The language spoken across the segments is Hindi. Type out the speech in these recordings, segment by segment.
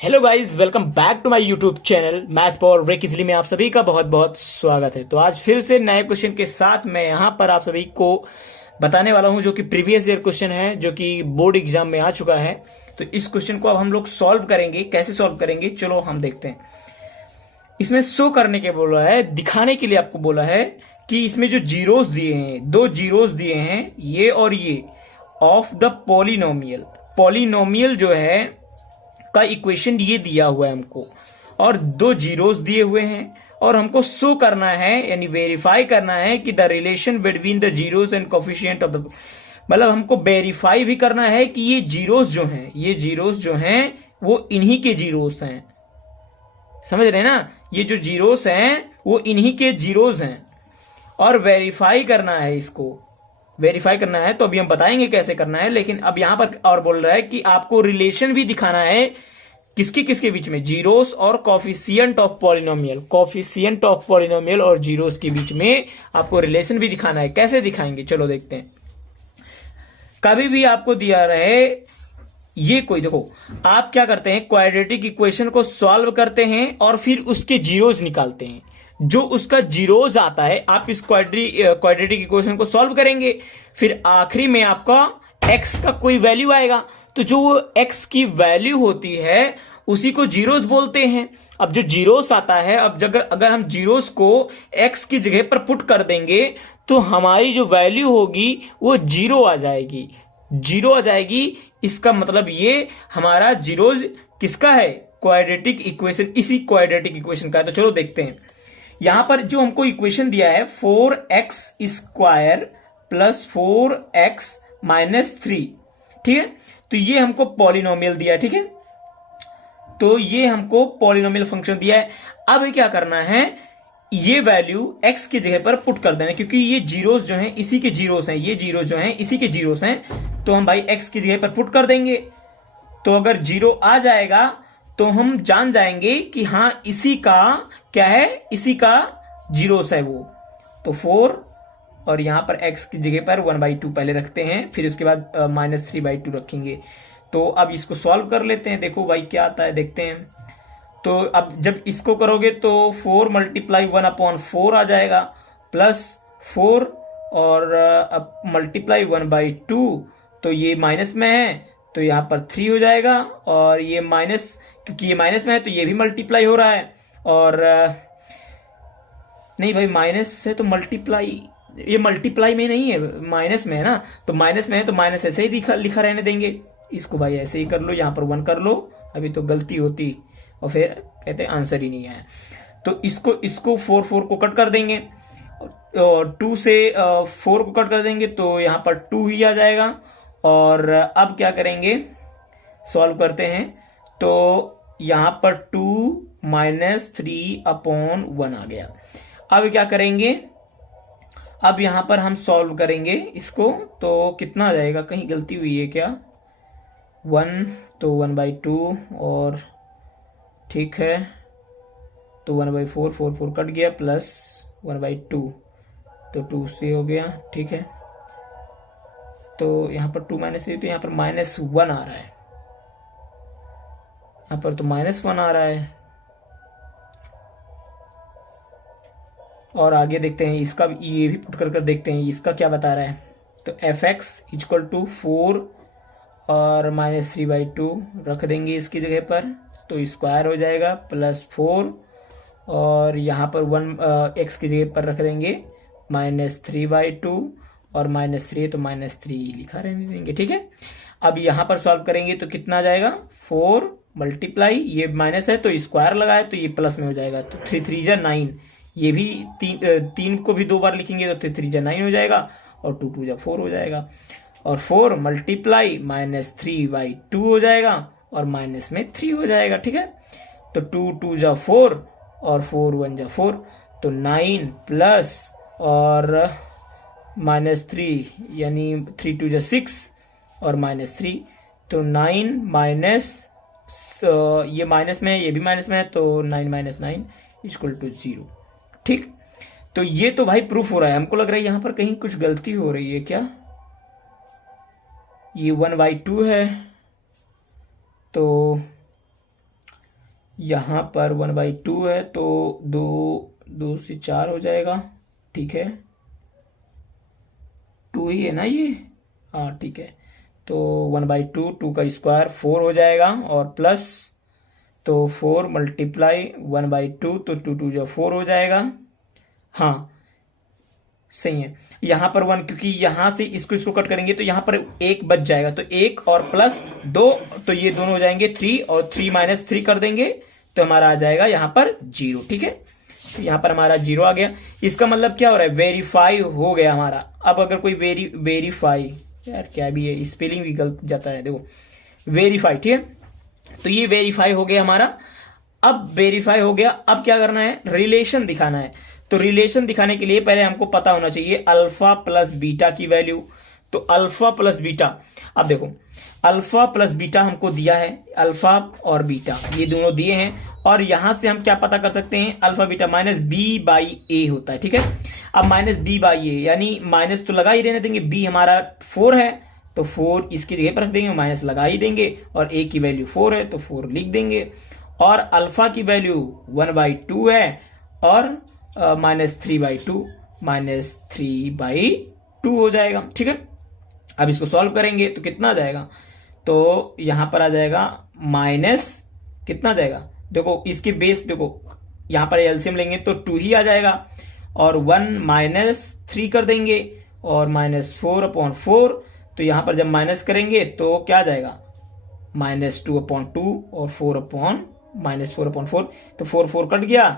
Hello guys, welcome back to my YouTube channel math power break easily में आप सभी का बहुत बहुत स्वागत है। तो आज फिर से नए क्वेश्चन के साथ मैं यहाँ पर आप सभी को बताने वाला हूँ जो कि प्रीवियस ईयर क्वेश्चन है, जो कि बोर्ड एग्जाम में आ चुका है। तो इस क्वेश्चन को अब हम लोग सॉल्व करेंगे। कैसे सॉल्व करेंगे चलो हम देखते हैं। इसमें शो करने के बोला है, दिखाने के लिए आपको बोला है कि इसमें जो जीरोस दिए हैं, दो जीरोस दिए हैं ये और ये, ऑफ द पॉलिनोमियल। पॉलिनोमियल जो है का इक्वेशन ये दिया हुआ है हमको, और दो जीरोस दिए हुए हैं, और हमको शो करना है यानी वेरीफाई करना है कि the relation between the zeros and coefficient of the, मतलब हमको वेरीफाई भी करना है कि ये जीरोस जो हैं, ये जीरोस जो हैं वो इन्हीं के जीरोस हैं। समझ रहे हैं ना, ये जो जीरोस हैं वो इन्हीं के जीरोस हैं, और वेरीफाई करना है, इसको वेरीफाई करना है। तो अभी हम बताएंगे कैसे करना है, लेकिन अब यहां पर और बोल रहा है कि आपको रिलेशन भी दिखाना है किसके किसके बीच में, जीरोस और coefficient of polynomial. Coefficient of polynomial और जीरोस के बीच में आपको रिलेशन भी दिखाना है। कैसे दिखाएंगे चलो देखते हैं। कभी भी आपको दिया रहे ये कोई, देखो आप क्या करते हैं, क्वाड्रेटिक इक्वेशन को सॉल्व करते हैं और फिर उसके जीरोस निकालते हैं। जो उसका जीरोस आता है आप इस क्वाड्रेटिक इक्वेशन को सॉल्व करेंगे, फिर आखिरी में आपका x का कोई वैल्यू आएगा। तो जो x की वैल्यू होती है उसी को जीरोस बोलते हैं। अब जो जीरोस आता है, अब अगर हम जीरोस को x की जगह पर पुट कर देंगे तो हमारी जो वैल्यू होगी वो जीरो आ जाएगी, जीरो आ जाएगी। इसका मतलब ये हमारा जीरोस किसका है, क्वाड्रेटिक इक्वेशन, इसी क्वाड्रेटिक इक्वेशन का है। तो चलो देखते हैं। यहां पर जो हमको इक्वेशन दिया है 4x square plus 4x minus 3, ठीक है। तो ये हमको पॉलिनोमियल दिया है, ठीक है। तो ये हमको पॉलिनोमियल फंक्शन दिया है। अब क्या करना है, ये वैल्यू x की जगह पर पुट कर देना, क्योंकि ये जीरोस जो हैं इसी के जीरोस हैं, ये जीरोस जो हैं इसी के जीरोस हैं। तो हम भाई x की जगह पर पुट कर देंगे। तो अगर जीरो आ जाएगा तो हम जान जाएंगे कि हाँ इसी का क्या है, इसी का जीरोस है वो। तो 4 और यहां पर x की जगह पर 1/2 पहले रखते हैं, फिर उसके बाद -3/2 रखेंगे। तो अब इसको सॉल्व कर लेते हैं। देखो भाई क्या आता है, देखते हैं। तो अब जब इसको करोगे तो 4 मल्टीप्लाई 1/4 आ जाएगा, प्लस 4 और अब मल्टीप्लाई 1/2, तो ये माइनस में है तो यहाँ पर 3 हो जाएगा, और ये माइनस, क्योंकि ये माइनस में है तो ये भी मल्टीप्लाई हो रहा है। और नहीं भाई माइनस है तो मल्टीप्लाई, ये मल्टीप्लाई में नहीं है, माइनस में है ना, तो माइनस में है तो माइनस ऐसे ही लिखा रहने देंगे। इसको भाई ऐसे ही कर लो, यहाँ पर 1 कर लो, अभी तो गलती होती और फिर कहते हैं आंसर ही नहीं है। तो इसको 4 को कट कर देंगे, और 2 से 4 को कट कर देंगे तो यहाँ पर 2 ही आ जाएगा। और अब क्या करेंगे, सॉल्व करते हैं। तो यहाँ पर 2 - 3/1 आ गया। अब क्या करेंगे, अब यहां पर हम सॉल्व करेंगे इसको, तो कितना आ जाएगा, कहीं गलती हुई है क्या, 1 तो 1/2, और ठीक है तो 1/4, 4 कट गया, प्लस 1/2 तो 2 से हो गया, ठीक है। तो यहां पर 2 - 3 तो यहां पर -1 आ रहा है, यहां पर तो -1 आ रहा है। और आगे देखते हैं इसका, ये भी पुट कर देखते हैं इसका क्या बता रहा है। तो fx = 4 और -3/2 रख देंगे इसकी जगह पर, तो स्क्वायर हो जाएगा, प्लस 4 और यहाँ पर 1 x की जगह पर रख देंगे -3/2, और -3 तो -3 लिखा रहने देंगे, ठीक है। अब यहाँ पर सॉल्व करेंगे तो कितना आ जाएगा, 4 मल्टीप्लाई, ये माइनस है तो स्क्वायर लगाए तो ये प्लस में हो जाएगा, तो 3 3 जा 9, ये भी 3 को भी 2 बार लिखेंगे तो 3 3 जा 9 हो जाएगा, और 2 2 जा 4 हो जाएगा, और 4 मल्टीप्लाई -3/2 हो जाएगा, और माइनस में 3 हो जाएगा, ठीक है। तो 2 2 जा 4 और 4 1 जा 4, तो 9 प्लस और -3 यानी 3 2 जा 6 और -3, तो 9 माइनस, ये माइनस में है ये भी माइनस में है, तो 9 - 9 = 0, ठीक। तो ये तो भाई प्रूफ हो रहा है। हमको लग रहा है यहां पर कहीं कुछ गलती हो रही है क्या, ये 1/2 है, तो यहाँ पर 1/2 है तो 2 से 4 हो जाएगा, ठीक है, 2 ही है ना ये, हाँ ठीक है। तो 1/2, 2 का स्क्वायर 4 हो जाएगा, और प्लस तो 4 मल्टीप्लाई 1/2, तो 2 जो 4 हो जाएगा, हाँ सही है। यहां पर 1, क्योंकि यहां से इसको कट करेंगे तो यहां पर 1 बच जाएगा, तो 1 और प्लस 2, तो ये दोनों हो जाएंगे 3, और 3 - 3 कर देंगे तो हमारा आ जाएगा यहां पर 0, ठीक है। तो यहां पर हमारा 0 आ गया। इसका मतलब क्या हो रहा है, वेरीफाई हो गया हमारा। अब अगर कोई वेरीफाई, यार क्या भी है, स्पेलिंग भी गलत जाता है, देखो वेरीफाई, ठीक है। तो ये वेरीफाई हो गया हमारा। अब वेरीफाई हो गया, अब क्या करना है, रिलेशन दिखाना है। तो रिलेशन दिखाने के लिए पहले हमको पता होना चाहिए अल्फा प्लस बीटा की वैल्यू। तो अल्फा प्लस बीटा, अब देखो अल्फा प्लस बीटा हमको दिया है, अल्फा और बीटा ये दोनों दिए हैं, और यहां से हम क्या पता कर सकते हैं, alpha beta minus B by A होता है, ठीक है। अब माइनस बी बाई ए, यानी माइनस तो लगा ही रहने देंगे, बी हमारा 4 है तो 4 इसकी जगह पर रख देंगे, माइनस लगा ही देंगे, और ए की वैल्यू 4 है तो 4 लिख देंगे, और अल्फा की वैल्यू 1/2 है, और -3/2, -3/2 हो जाएगा, ठीक है। अब इसको सॉल्व करेंगे तो कितना आ जाएगा, तो यहां पर आ जाएगा माइनस, कितना आ जाएगा, देखो इसके बेस देखो, यहां पर एलसीएम लेंगे तो 2 ही आ जाएगा, और 1 - 3 कर देंगे, और -4/4, तो यहां पर जब माइनस करेंगे तो क्या आ जाएगा, -2/2, और -4/4, तो 4 कट गया,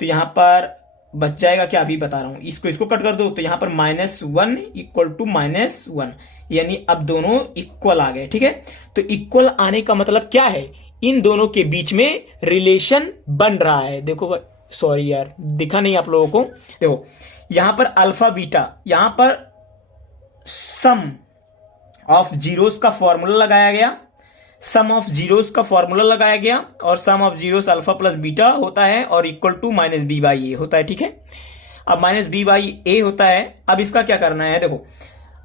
तो यहां पर बच जाएगा क्या, अभी बता रहा हूं, इसको कट कर दो, तो यहां पर -1 इक्वल टू -1, यानी अब दोनों इक्वल आ गए, ठीक है। तो इक्वल आने का मतलब क्या है, इन दोनों के बीच में रिलेशन बन रहा है। देखो सॉरी यार दिखा नहीं आप लोगों को, देखो यहां पर अल्फा बीटा, यहां पर सम ऑफ जीरोस का फॉर्मूला लगाया गया, सम ऑफ जीरोस का फॉर्मूला लगाया गया, और sum of zeros alpha plus beta होता है, और इक्वल टू -b/a होता है, ठीक है। अब -b/a होता है। अब इसका क्या करना है, देखो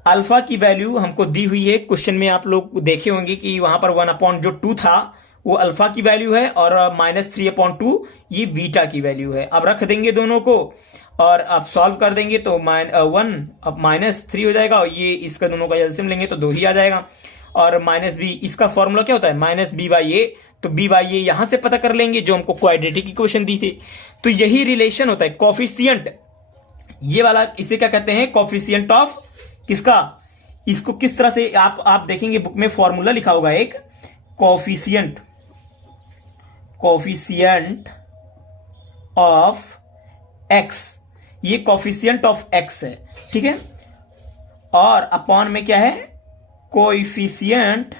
अल्फा की वैल्यू हमको दी हुई है, क्वेश्चन में आप लोग देखे होंगे कि वहां पर 1/2 था, वो अल्फा की वैल्यू है, और -3/2 ये बीटा की वैल्यू है। अब रख देंगे दोनों को, और अब सॉल्व कर देंगे तो 1 अब -3 हो जाएगा, और ये इसका दोनों का एलसीएम लेंगे तो 2 ही आ जाएगा, और -b, इसका फॉर्मूला क्या होता है, -b/a, तो b/a यहां से पता कर लेंगे जो हमको क्वाड्रेटिक इक्वेशन दी थी। तो यही रिलेशन होता है, कॉफिशिएंट, ये वाला इसे क्या कहते हैं, कॉफिशिएंट ऑफ किसका, इसको किस तरह से आप देखेंगे बुक में फॉर्मूला लिखा होगा एक, कॉफिशिएंट ऑफ एक्स, ये कॉफिशिएंट ऑफ एक्स है, ठीक है। और अपॉन में क्या है, coefficient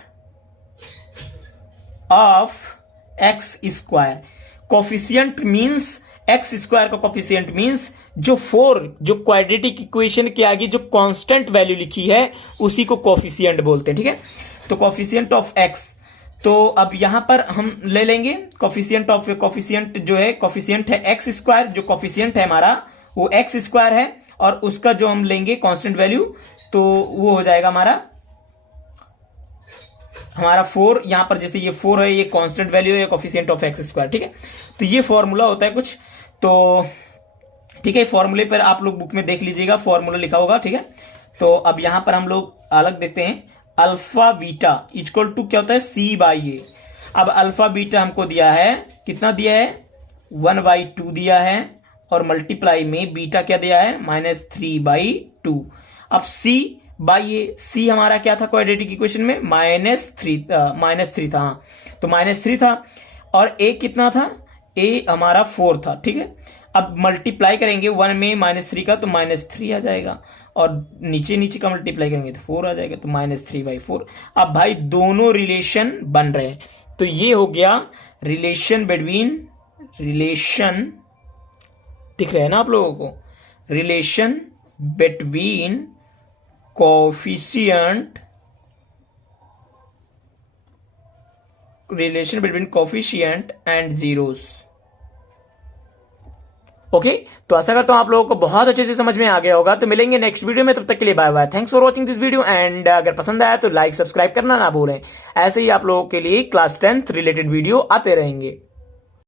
of x square. Coefficient means x square का कोएफिशिएंट मींस जो 4 जो क्वाड्रेटिक इक्वेशन के आगे जो कांस्टेंट वैल्यू लिखी है उसी को कोएफिशिएंट बोलते हैं, ठीक है। तो कोएफिशिएंट ऑफ एक्स, तो अब यहां पर हम ले लेंगे कोएफिशिएंट ऑफ, कोएफिशिएंट जो है कोएफिशिएंट है एक्स स्क्वायर, जो कोएफिशिएंट है हमारा वो एक्स स्क्वायर है, और उसका जो हम लेंगे कांस्टेंट वैल्यू तो वो हो जाएगा हमारा 4, यहां पर जैसे ये 4 है, ये कांस्टेंट वैल्यू है कोएफिशिएंट ऑफ एक्स स्क्वायर, ठीक है। तो ये फॉर्मूला होता है कुछ, तो ठीक है, फॉर्मूले पर आप लोग बुक में देख लीजिएगा, फॉर्मूला लिखा होगा, ठीक है। तो अब यहां पर हम लोग अलग देते हैं, अल्फा बीटा इक्वल टू क्या होता है, c/a। अब अल्फा बीटा हमको दिया है, कितना दिया है, 1/2 दिया है, और मल्टीप्लाई में बीटा क्या दिया है, -3/2। अब c/a हमारा क्या था क्वाड्रेटिक इक्वेशन में, -3 था, हाँ तो -3 था, और a कितना था, a हमारा 4 था, ठीक है। अब मल्टीप्लाई करेंगे 1 में -3 का तो -3 आ जाएगा, और नीचे का मल्टीप्लाई करेंगे तो 4 आ जाएगा, तो -3/4। अब भाई दोनों रिलेशन बन रहे हैं, तो ये हो गया रिलेशन दिख रहे हैं ना आप लोगों को, relation between coefficient and zeros. Okay, तो आशा करता हूं आप लोगों को बहुत अच्छे से समझ में आ गया होगा। तो मिलेंगे नेक्स्ट वीडियो में, तब तक के लिए bye bye, thanks for watching this video, and अगर पसंद आया तो लाइक सब्सक्राइब करना ना भूलें। ऐसे ही आप लोगों के लिए क्लास 10th रिलेटेड वीडियो आते रहेंगे।